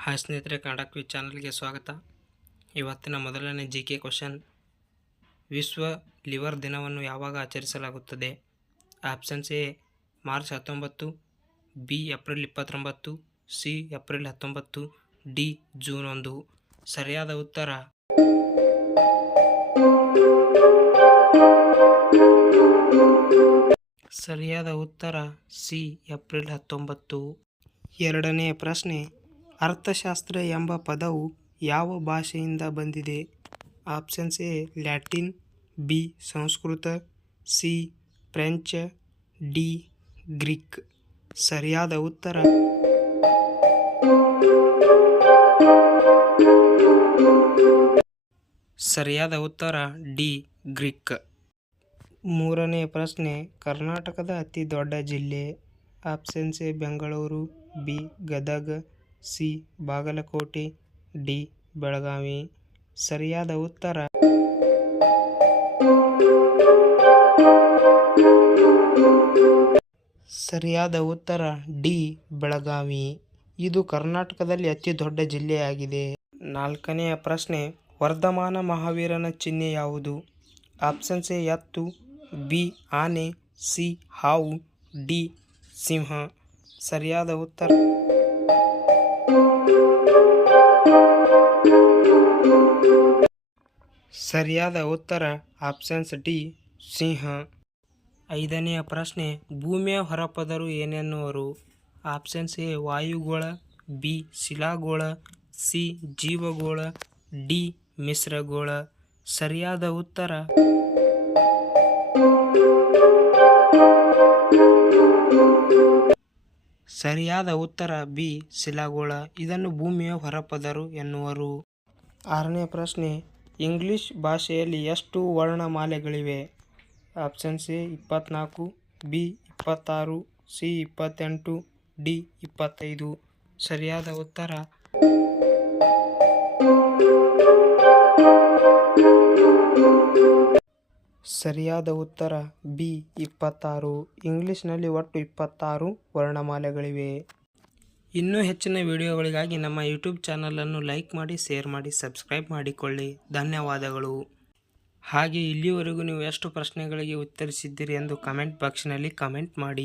Hi ಸ್ನೇಹಿತರೆ, Kannada quiz ಚಾನಲ್ಗೆ ಸ್ವಾಗತ. ಇವತ್ತಿನ ಮೊದಲನೇ GK ಕ್ವಶನ್. ವಿಶ್ವ ಲಿವರ್ ದಿನವನ್ನು ಯಾವಾಗ ಆಚರಿಸಲಾಗುತ್ತದೆ? Options A March 19, B April 29, C April 19, D June 1. ಸರಿಯಾದ ಉತ್ತರ ಸಿ ಏಪ್ರಿಲ್ 19. ಎರಡನೆಯ ಪ್ರಶ್ನೆ. ಅರ್ಥಶಾಸ್ತ್ರ ಎಂಬ ಪದವು ಯಾವ ಭಾಷೆಯಿಂದ ಬಂದಿದೆ? Options A Latin, B Sanskrit, C French, D Greek. ಸರಿಯಾದ ಉತ್ತರ ಡಿ ಗ್ರೀಕ್. ಮೂರನೇ ಪ್ರಶ್ನೆ. ಕರ್ನಾಟಕದ ಅತಿ ದೊಡ್ಡ ಜಿಲ್ಲೆ? Options A Bengaluru, B Gadag, C Bagalkote, D Belagavi. ಸರಿಯಾದ ಉತ್ತರ ಡಿ ಬೆಳಗಾವಿ. ಇದು ಕರ್ನಾಟಕದಲ್ಲಿ ಅತಿ ದೊಡ್ಡ ಜಿಲ್ಲೆಯಾಗಿದೆ. ನಾಲ್ಕನೆಯ ಪ್ರಶ್ನೆ. ವರ್ಧಮಾನ ಮಹಾವೀರನ ಚಿಹ್ನೆ ಯಾವುದು? ಆಪ್ಷನ್ಸ್ ಎ ಎತ್ತು, ಬಿ ಆನೆ, ಸಿ ಹಾವು, ಡಿ ಸಿಂಹ. ಸರಿಯಾದ ಉತ್ತರ ಆಪ್ಷನ್ಸ್ ಡಿ ಸಿಂಹ. ಐದನೆಯ ಪ್ರಶ್ನೆ. ಭೂಮಿಯ ಹೊರಪದರು ಏನೆನ್ನುವರು? ಆಪ್ಷನ್ಸ್ ಎ ವಾಯುಗೋಳ, ಬಿ ಶಿಲಾಗೋಳ, ಸಿ ಜೀವಗೋಳ, ಡಿ ಮಿಶ್ರಗೋಳ. ಸರಿಯಾದ ಉತ್ತರ ಬಿ ಶಿಲಾಗೋಳ. ಇದನ್ನು ಭೂಮಿಯ ಹೊರಪದರು ಎನ್ನುವರು. ಆರನೇ ಪ್ರಶ್ನೆ. ಇಂಗ್ಲಿಷ್ ಭಾಷೆಯಲ್ಲಿ ಎಷ್ಟು ವರ್ಣಮಾಲೆಗಳಿವೆ? Options A 24, B 26, C 28, D 25. ಸರಿಯಾದ ಉತ್ತರ ಬಿ 26. ಇಂಗ್ಲಿಷ್ನಲ್ಲಿ ಒಟ್ಟು 26 ವರ್ಣಮಾಲೆಗಳಿವೆ. ಇನ್ನೂ ಹೆಚ್ಚಿನ ವಿಡಿಯೋಗಳಿಗಾಗಿ ನಮ್ಮ ಯೂಟ್ಯೂಬ್ ಚಾನಲನ್ನು ಲೈಕ್ ಮಾಡಿ, ಶೇರ್ ಮಾಡಿ, ಸಬ್ಸ್ಕ್ರೈಬ್ ಮಾಡಿಕೊಳ್ಳಿ. ಧನ್ಯವಾದಗಳು. ಹಾಗೆ ಇಲ್ಲಿವರೆಗೂ ನೀವು ಎಷ್ಟು ಪ್ರಶ್ನೆಗಳಿಗೆ ಉತ್ತರಿಸಿದ್ದೀರಿ ಎಂದು ಕಮೆಂಟ್ ಬಾಕ್ಸ್ನಲ್ಲಿ ಕಮೆಂಟ್ ಮಾಡಿ.